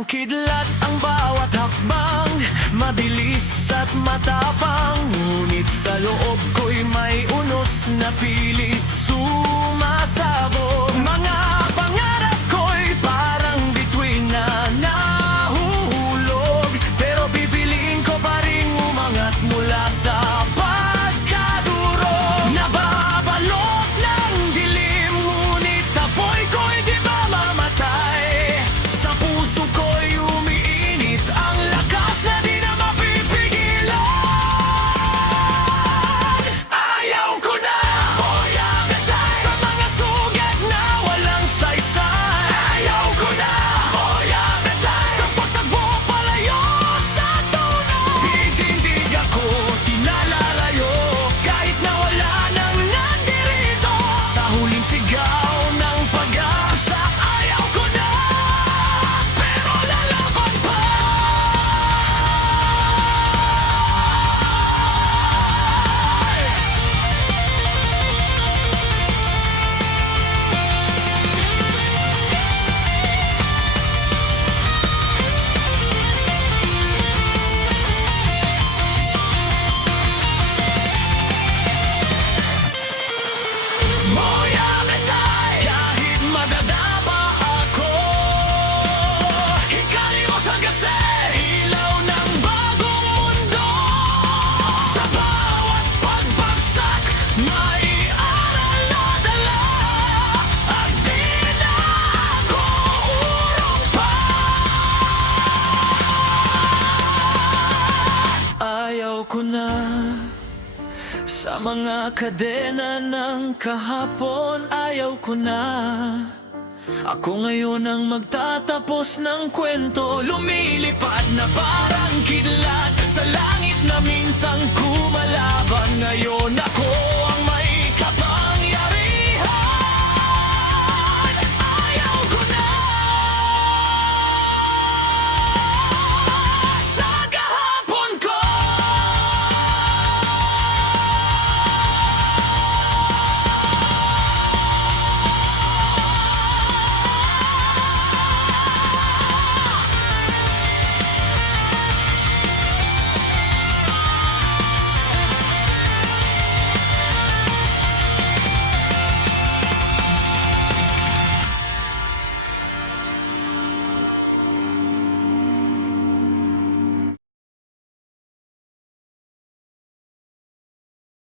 parang kidlat ang bawat hakbang, mabilis at matapang, ngunit sa loob ko'y may unos na pilit sumasabog. Mga pangarap ko'y parang bituin na nahuhulog, pero pipiliin ko pa rin umangat mula sa pagkadurog. Nababalot ng dilim, ngunit apoy ko'y di mamamatay. Sa puso ko'y umiinit ang lakas na di na mapipigilan. Ayaw ko na moyagatay sa mga sugat na walang saysay. Ayaw ko na moyagatay sa pagtakbo palayo sa tunay. Titindig ako, tinalalayo, kahit na wala nang nandirito. Sa huling sigaw ng pag-asa, ayaw ko na, pero lalaban pa. Moyagatay, kahit madadama ako. Hikalimos ang kasi, ilaw ng bagong mundo. Sa bawat pagbagsak, may aral na dala, at di na ako urong pa. Ayaw ko na sa mga kadena ng kahapon, ayaw ko na. Ako ngayon ang magtatapos ng kwento, lumilipad na parang kidlat sa langit na minsang kumalaban. Ngayon ako